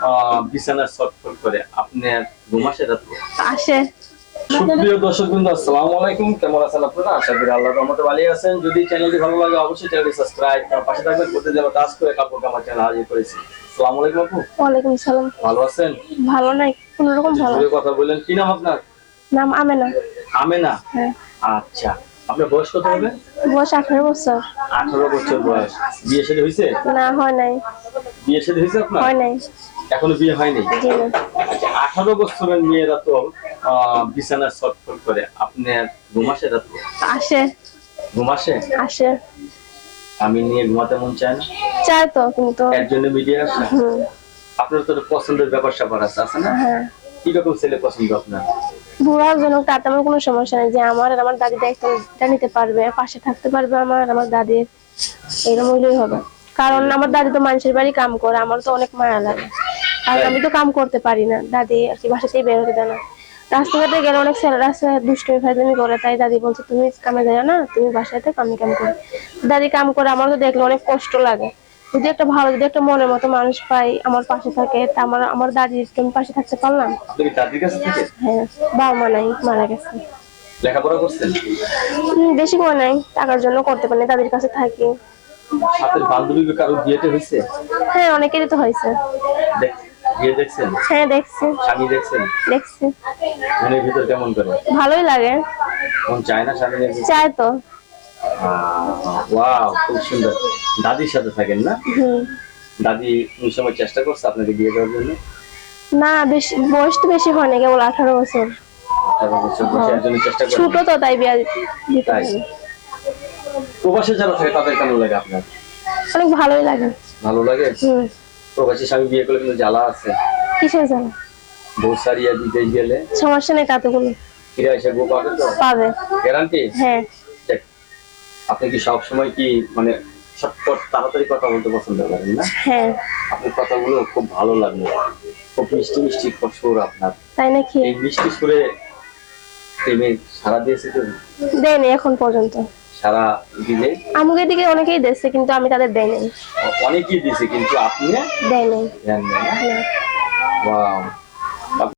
আহ, বিছানায় ছটফট করে আপনার ঘুম আসে রাতে আসে। সুপ্রিয় দর্শক বৃন্দ আসসালামু আলাইকুম। কেমন আছেন আপনারা? আশা করি আল্লাহর রহমতে ভালো আছেন। যদি চ্যানেলটি ভালো লাগে অবশ্যই চ্যানেলটি সাবস্ক্রাইব আর পাশে থাকবেন। প্রতিদিন আমরা কাজ করে কাপড় কামার চ্যানেল হাজির করেছি। আসসালামু আলাইকুম আপু। ওয়ালাইকুম সালাম। ভালো আছেন? ভালো নাই কোন রকম ভালো। কথা বললেন। কি নাম আপনার? নাম আমেনা। আমেনা? হ্যাঁ। আচ্ছা আপনার বয়স কত হবে? বয়স আঠারো বছর। আঠারো বছর বয়স। বিয়ে শাদী হয়েছে না হয় নাই। বিয়ে শাদী হয়েছে আপনার? হয় নাই। এখনও বিয়ে হয়নি? আচ্ছা আঠারো বছরের মেয়েরা তো আহ, বিছানায় ছটফট করে আপনার ঘুম আসে রাতে আসে। ঘুম আসে। আমি নিয়ে ঘুমাতে মন চায় না। চাই তো কিন্তু এর জন্য মিডিয়া আসে আপনার তো পছন্দের ব্যাপার স্যাপার আছে আছে না? হ্যাঁ। কীরকম ছেলে পছন্দ আপনার? বুড়ার জন্য তাতে আমার কোনো সমস্যা নেই যে আমার আর আমার দাদি দায়িত্বটা নিতে পারবে পাশে থাকতে পারবে আমার আমার দাদির। এরকম হইলেই হবে। কারণ আমার দাদি তো মানুষের বাড়ি কাম করে আমার তো অনেক মায়া লাগে। আর আমি তো কাম করতে পারি না। দাদি আর কি বাসাতেই বের হতে দেয় না। রাস্তাঘাটে গেলে অনেক ছেলেরা আছে দুষ্টমি ফাইজলামি করে তাই দাদি বলছে তুমি কামে যাও না তুমি বাসাতে কামি কাম করো। দাদি কাম করে আমার তো দেখলে অনেক কষ্ট লাগে। যদি একটা ভালো যদি একটা মনের মতো মানুষ পাই আমার পাশে থাকে তা আমার আমার দাদির একটু আমি পাশে থাকতে পারলাম? দাদির হ্যাঁ বাবা মা নাই মারা গেছে। লেখাপড়া করছেন? বেশি করে নাই টাকার জন্য করতে পারি না, তাদের কাছে থাকি। সাথের কারও বিয়েতে হয়েছে? হ্যাঁ অনেকেরই তো হয়েছে। বিয়ে দেখছেন? হ্যাঁ দেখছি। স্বামী দেখছেন? দেখছি। মনের ভিতর কেমন করে? ভালোই লাগে। মন চায় না স্বামী চাই তো। ওয়াও খুব সুন্দর। দাদির সাথে থাকেন না? দাদি ওই সময় চেষ্টা করছে আপনাকে বিয়ে দেওয়ার জন্য? না বেশি বয়স তো বেশি হয় না কেবল আঠারো বছর। চেষ্টা ছোট তো তাই বিয়ে দিতে। প্রবাসে যারা থাকে তাদের কেমন লাগে আপনার? অনেক ভালোই লাগে। ভালো লাগে? প্রবাসী স্বামী বিয়ে করলে কিন্তু জ্বালা আছে। কিসের জানা বউ সারিয়া বিদেশ গেলে। সমস্যা নেই তাতে কোনো। ফিরে এসে বউ পাবে তো? পাবে। গ্যারান্টি? হ্যাঁ। আপনি কি সব সময় কি মানে চটপট তাড়াতাড়ি কথা বলতে পছন্দ করেন না? হ্যাঁ। আপনার কথাগুলো খুব ভালো লাগল। খুব মিষ্টি মিষ্টি সুর আপনার। তাই নাকি? এই মিষ্টি সুরে প্রেমে সারা দিয়েছে তো? দেয়নি এখন পর্যন্ত। সারা দিলে আমাকে দিকে অনেকেই দিয়েছে কিন্তু আমি তাদের দেয় নাই অনেকেই দিয়েছে কিন্তু আপনি? দেয় নাই দেন.